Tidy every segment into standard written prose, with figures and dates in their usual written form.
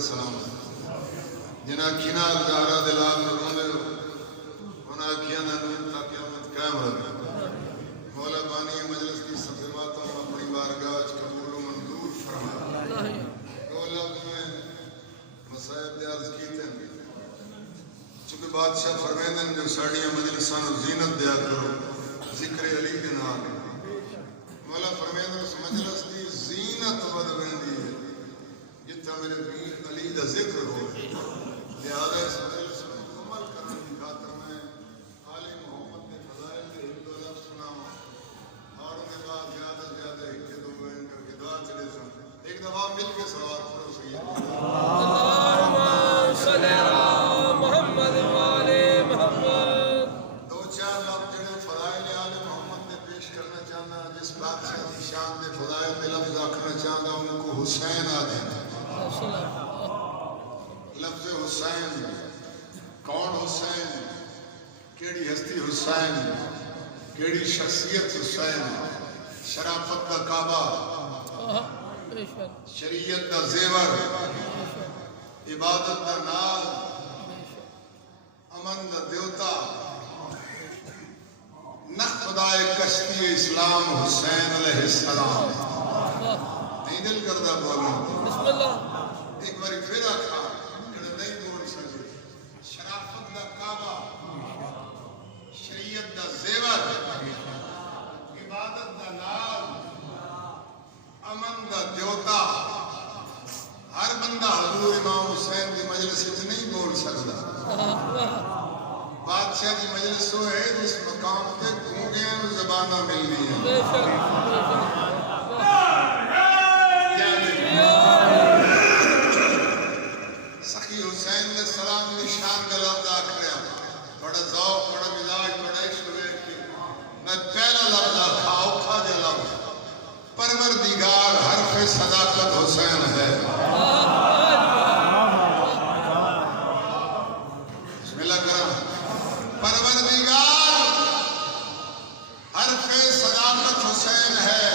سلام جنہاں کھینا گارا دلال روندے ہو انہاں کھینا نور تا قیامت قائم رہے مولا بانی مجلس کی صفحاتوں اپنی بارگاہ قبول و منظور فرما دو لفظ میں مسائب دے عرض کیتے ہیں چونکہ بادشاہ فرمیدن جو ساڑیاں مجلسان و زینت دیا کرو ذکر علی کے نام مولا فرمیدن اس مجلس دی زینت بدویندی ہے جتا میرے پیر علی دا ذکر ہو لہذا اس مجلس میں مکمل کرنے کی خاطر میں آل محمد نے فضائل کے ایک دو لفظ سناؤں اور انہیں بعد زیادہ زیادہ ایک دو ان کر کے دعا چلے سن ایک دفعہ مل کے سوال کرو سید اللہم صلی علی محمد وآلِ محمد دو چار لفظ جڑے فضائل آل محمد نے پیش کرنا چاہنا جس بادشاہ کی شان دے فضائل دے لفظ آکھنا چاہنا ان کو حسین آ دینا لفظ حسین کون حسین کیڑی ہستی حسین کیڑی شخصیت حسین شرافت دا کعبہ شریعت دا زیور عبادت دا نال امن دا دیوتا نہ خدائے کشتی اسلام حسین علیہ السلام نہیں دل کردہ بولنا بسم اللہ ایک باری پھر آکھا کہ نہیں بول سکے شرافت دا کعبہ شریعت دا زیور عبادت دا نال امن دا دیوتا ہر بندہ حضور امام حسین دی مجلس وچ نہیں بول سکتا بادشاہ دی مجلس وہ ہے جس مقام تے گونگیاں نوں زبانہ ملنی ہے بے شک سخی حسین نے سلام نشان کا لفظ آکھریا بڑا ذوق بڑا مزاج بڑا عشق دیکھ کے میں پہلا لفظ آکھا اوکھا جا لفظ پروردگار حرف صداقت حسین ہے بسم اللہ کرم پروردگار حرف صداقت حسین ہے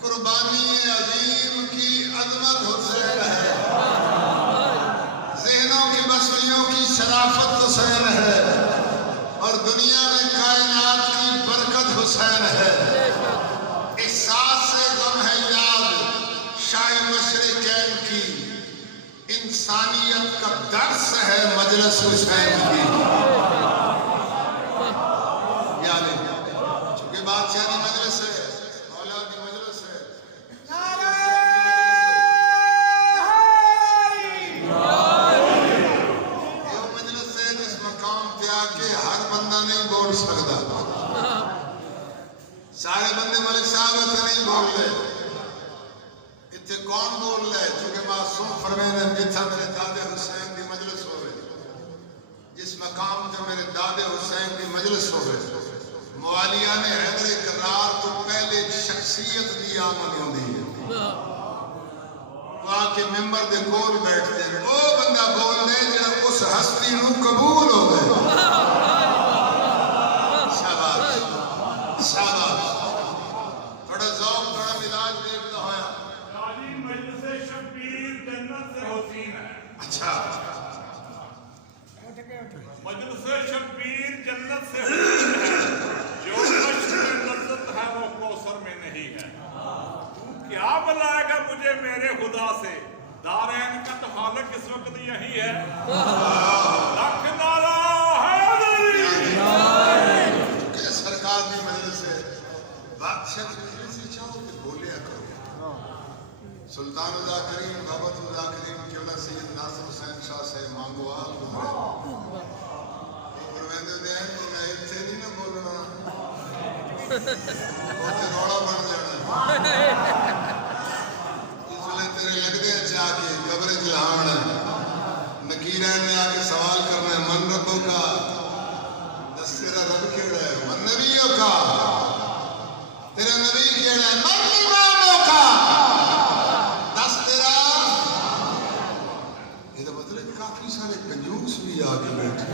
قربانی عظیم کی عظمت حسین ہے ذہنوں کی بستیوں کی شرافت حسین ہے اور دنیا میں کائنات کی برکت حسین ہے احساس سے غم ہے یاد شاہ مشرقین کی انسانیت کا درس ہے مجلس حسین کی یعنی چونکہ بادشاہ کی مجلس ہے مولا کی مجلس ہے یہ مجلس ہے جس مقام پہ آ کے ہر بندہ نہیں بول سکتا سارے بندے ملک صاحب سے نہیں بول لے اتنے کون بول لے چونکہ معصوم فرمیدن جتھا میرے دادے حسین کی مجلس ہوئے جس مقام تے میرے دادے حسین کی مجلس ہوئے موالیہ نے حیدر کرار تو پہلے شخصیت دی آمد ہوندی ہے وہ آکے ممبر دے کول بیٹھتے ہیں وہ بندہ بول لے جنہا اس ہستی نو قبول ہو گئے شاباش شاباش بڑا ذوق بڑا مزاج دیکھتا ہویا راجی مجلس شبیر جنت سے حسین ہے اچھا مجلس شبیر جنت سے حسین ہے جو عشق میں لذت ہے وہ کوثر میں نہیں ہے کیا بلائے گا مجھے میرے خدا سے دارین کا تو خالق اس وقت یہی ہے لکھ نعرہ حیدری کہ سرکار بھی مجلس ہے بادشاہ کی مجلس سے چاہو کہ بولیا کرو سلطان الذاکرین بابت الذاکرین کیولا سید ناصر حسین شاہ سے مانگوال گزرے پرویندے دے ہیں کہ میں اتھے نہیں نہ بولنا بہت روڑا بن جانا اس لئے تیرے لگ دے اچھا کے قبر جلہاونا نکیرین نے آکے سوال کرنا ہے من ربوں کا دس تیرا رب کھیڑا ہے من نبیوں کا تیرا نبی کھیڑا ہے من اماموں کا دس تیرا یہ تو مطلب کافی سارے کنجوس بھی آگے بیٹھے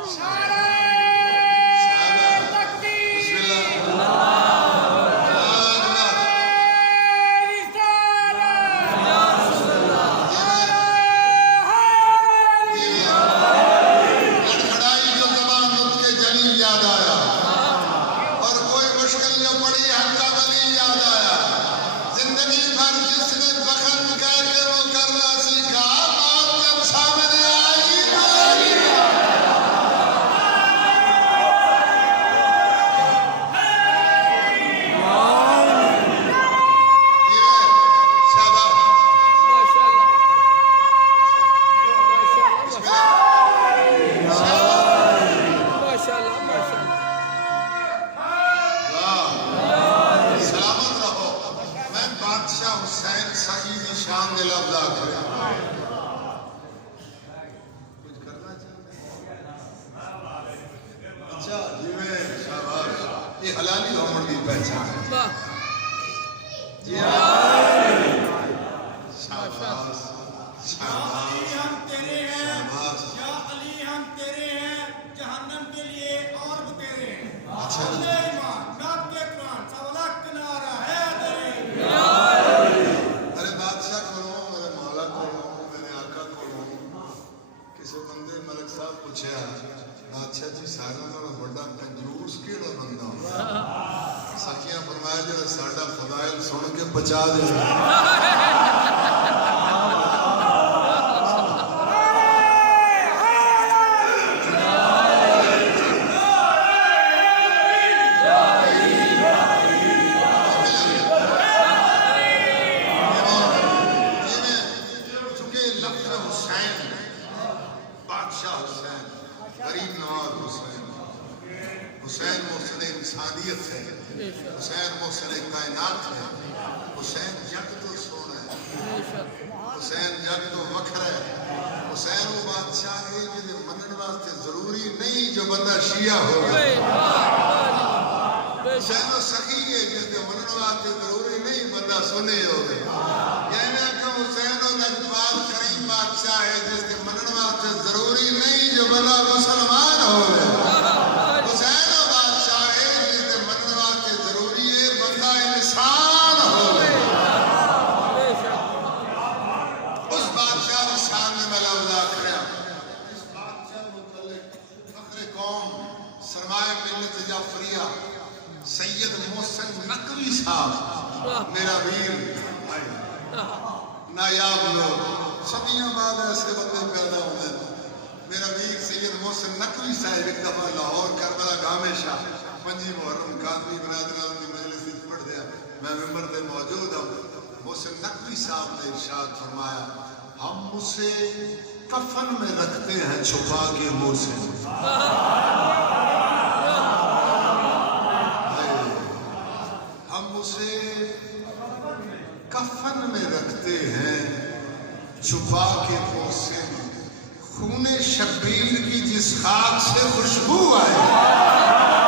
بسم اللہ حسین سخی دی شان دے لفظ آخر کچھ کرنا چاہتے اچھا جی میں شاباش یہ حلالی ہومن کی پہچان ہے واہ شاباش شاباش ہم تیرے ہیں شاباش یا علی ہم تیرے ہیں جہنم کے لیے اور بھی تیرے ہیں اچھا اے ایمان ناب کے قرآن سوالہ کنارہ ہے تیرے ارے بادشاہ کھولو میرے مولا کھولو میرے آقا کھولو کسی بندے ملک صاحب پوچھا بادشاہ جی سارا نال بڑا کنجوس کیڑا بندہ ہوندا سکیاں فرمایا جڑا ساڈا فضائل سن کے بچا دے چونکہ لفظ حسین بادشاہ حسین غریب نواز حسین حسین محسن انسانیت ہے حسین محسن کائنات ہے حسین جگ تو سونا ہے حسین جگ تو وکھرا ہے حسین وہ بادشاہ ہے جنہیں منن واسطے ضروری نہیں جو بندہ شیعہ ہو گئے حسین وہ سخی ہے جنہیں منن واسطے ضروری نہیں بندہ سنے ہو گئے یعنی کہ حسین و نجبال کریم بادشاہ ہے جس کے منن واسطے ضروری نہیں جو بندہ مسلمان ہو گئے حسین و بادشاہ ہے جس کے منن واسطے ضروری ہے بندہ انسان ہو گئے اس بادشاہ کی شان میں میں لفظ آخریا اس بادشاہ متعلق فخر قوم سرمایہ ملت جعفریہ سید محسن نقوی صاحب میرا ویر نایاب لوگ صدیوں بعد ایسے بندے پیدا ہوئے میرا ویر سید محسن نقوی صاحب ایک دفعہ لاہور کربلا گامے شاہ پنجی محرم کاظمی برادران کی مجلس سے پڑھ دیا میں ممبر پہ موجود ہوں محسن نقوی صاحب نے ارشاد فرمایا ہم اسے کفن میں رکھتے ہیں چھپا کے منہ سے ہم اسے کفن میں رکھتے ہیں چھپا کے منہ سے خون شبیر کی جس خاک سے خوشبو آئے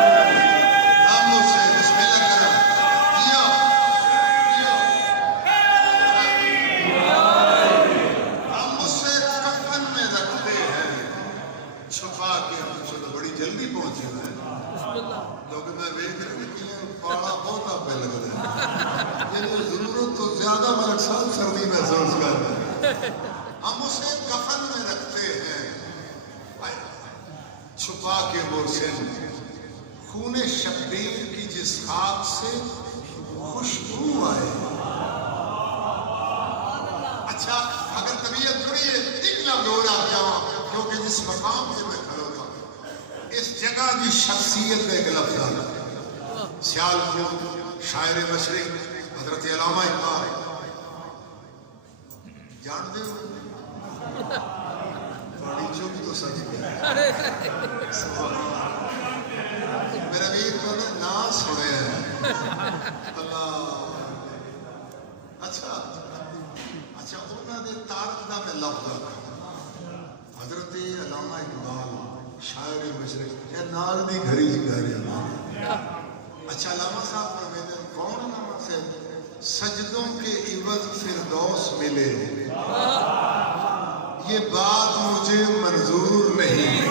ہم اسے بسم اللہ کرم جیو ہم اسے کفن میں رکھتے ہیں چھپا کے ہم سے تو بڑی جلدی پہنچے ہیں کیونکہ میں دیکھ رہی کہ پاڑا بہت آپ پہ لگ رہا ہے یعنی ضرورت تو زیادہ ملک صاحب سردی محسوس کر رہے ہیں ہم اسے کفن میں رکھتے ہیں چھپا کے وہ سن خون شبیر کی جس خاک سے خوشبو آئے اچھا اگر طبیعت جڑی ہے ایک لفظ اور آ جاؤں کیونکہ جس مقام سے میں کھڑا تھا اس جگہ کی شخصیت کا ایک لفظ آتا سیالکوٹ شاعر مشرق حضرت علامہ اقبال جانتے ہو بڑی چوک تو سچ گیا میرا ویر کو نا سنے ہیں اللہ اچھا اچھا انہوں نے تارک دا میں لفظ آتا حضرت علامہ اقبال شاعر مشرق یہ نال دی گھری گھری اچھا علامہ صاحب فرمیدے کون علامہ سے سجدوں کے عوض فردوس ملے یہ بات مجھے منظور نہیں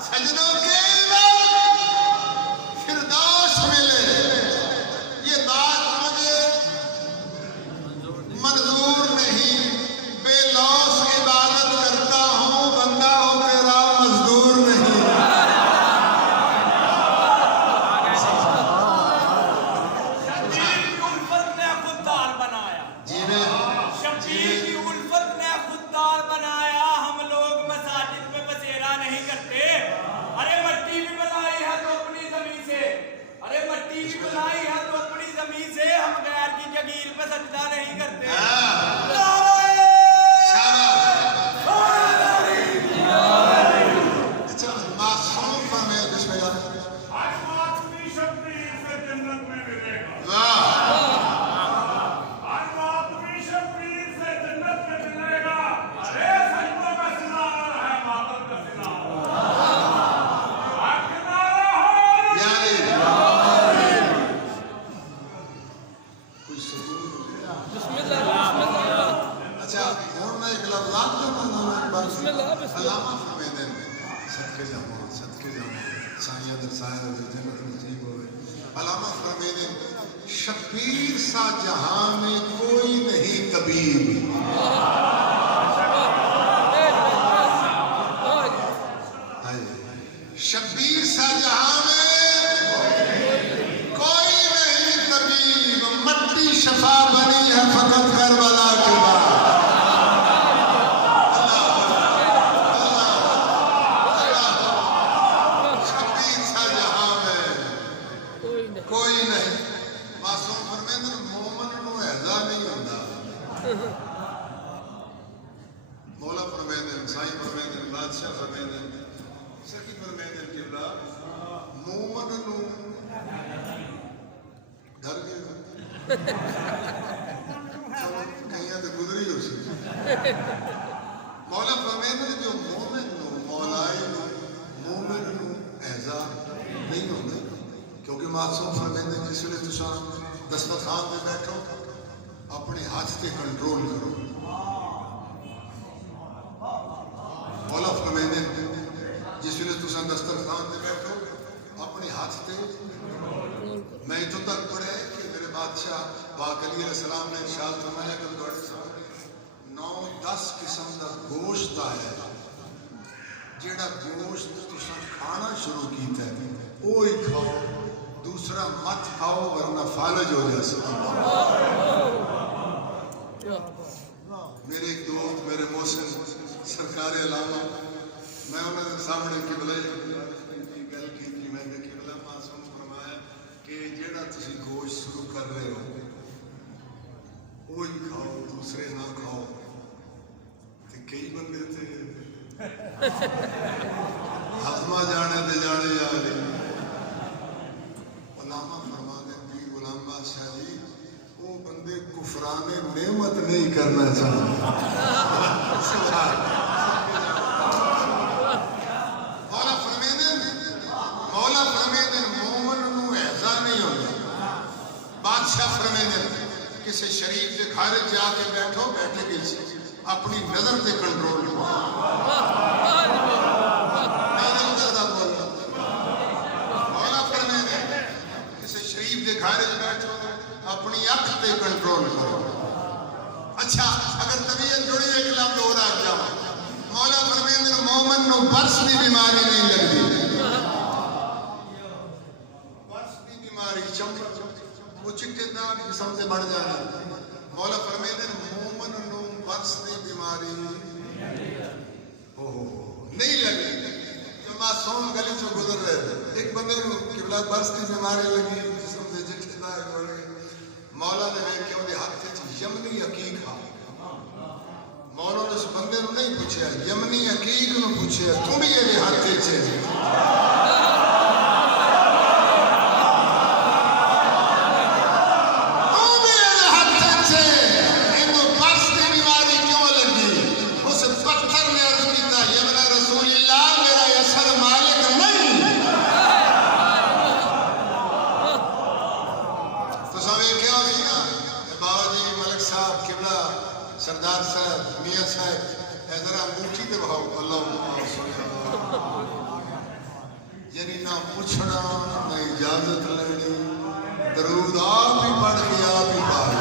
سجدوں کے عوض فردوس ملے یہ بات مجھے منظور نہیں بے لوث عبادت کرتا ہوں بندہ ہو تیرا مزدور نہیں شبیر کی الفت نے خوددار بنایا ہم لوگ مساجد میں بسیرا نہیں کرتے ارے مٹی بھی بنائی ہے تو اپنی زمین سے ارے مٹی بھی بنائی ہے تو اپنی زمین سے ہم غیر کی جگیر پہ سجدہ نہیں کرتے علامہ فرمیندے صدقے جاواں سائیاں درسایا جنت نصیب ہوئے. علامہ فرمیندے شبیر سا جہاں میں کوئی نہیں طبیب. شبیر سا جہاں میں کوئی نہیں طبیب. مٹی شفا بنی ہے فقط کربلا کے بعد. شبیر سا جہاں میں کوئی نہیں. معصوم فرمیندے مومن نو ہیضا نہیں ہوندا. مولا فرمیندے سائیں فرمیندے بادشاہ فرمیندے سکی فرمیندے قبلہ مومن نو ڈر گئے کہیں تو گزری ہو سی. مولا فرمیندے جو مومن نو مولائے نو مومن نو ہیضا نہیں ہوندا. کیونکہ معصوم فرمیندے جس ویلے تساں دسترخوان تے بیٹھو اپنے ہاتھ تے کنٹرول کرو. مولا فرمیندے جس ویلے تساں دسترخوان تے بیٹھو اپنے ہاتھ تے. میں اتوں تک پڑھے کہ میرے بادشاہ پاک علی علیہ السلام نے ارشاد فرمایا کہ تواڈے سامنے 9-10 قسم دا گوشت آیا ہے. جیڑا گوشت تساں کھانا شروع کیتا ہے وہی کھاؤ, دوسرا مت کھاؤ ورنہ فالج ہو جائے. میرے ایک دوست میرے محسن سرکار علامہ میں انہوں نے سامنے قبلہ کی گل کی میں نے قبلہ معصوم فرمایا کہ جیڑا تسی گوشت شروع کر رہے ہو وہی کھاؤ دوسرے نہ کھاؤ. کئی بندے تھے ہضمہ جانے دے جانے آ رہے. علامہ فرمانے پیر غلام بادشاہ جی وہ بندے کفران نعمت نہیں کرنا چاہتے. مولا فرمیندے مومن نو ہیضا نہیں ہوتا. بادشاہ فرمیندے کسی شریف کے گھر جا کے بیٹھو بیٹھے گی اپنی نظر تے کنٹرول کرو. مولا فرمیندے کسی شریف کے گھر بیٹھو اپنی اکھ تے کنٹرول کرو. اچھا اگر طبیعت جڑی ایک لفظ اور آ جاؤ. مولا فرمیندے مومن نو برس دی بیماری نہیں لگتی. برس دی بیماری چمڑ وہ چٹے دار قسم سے بڑھ جانا. مولا فرمیندے مومن نو برس دی بیماری نہیں لگی. جو معصوم گلی سے گزر رہے تھے ایک بندے کو قبلہ برس دی بیماری لگی جسم سے چٹے دار بڑھ گئے. مولا نے ویکھیا اودے ہاتھ وچ یمنی عقیق ہا. مولا نے اس بندے نو نہیں پوچھیا یمنی عقیق نو پوچھیا تو بھی یہ ہاتھ وچ ہے سردار صاحب میاں صاحب ذرا موٹی دے بہاؤ. اللہ یعنی نہ پوچھنا نہ اجازت لینی درود آپ ہی پڑھ کے آپ ہی پڑھ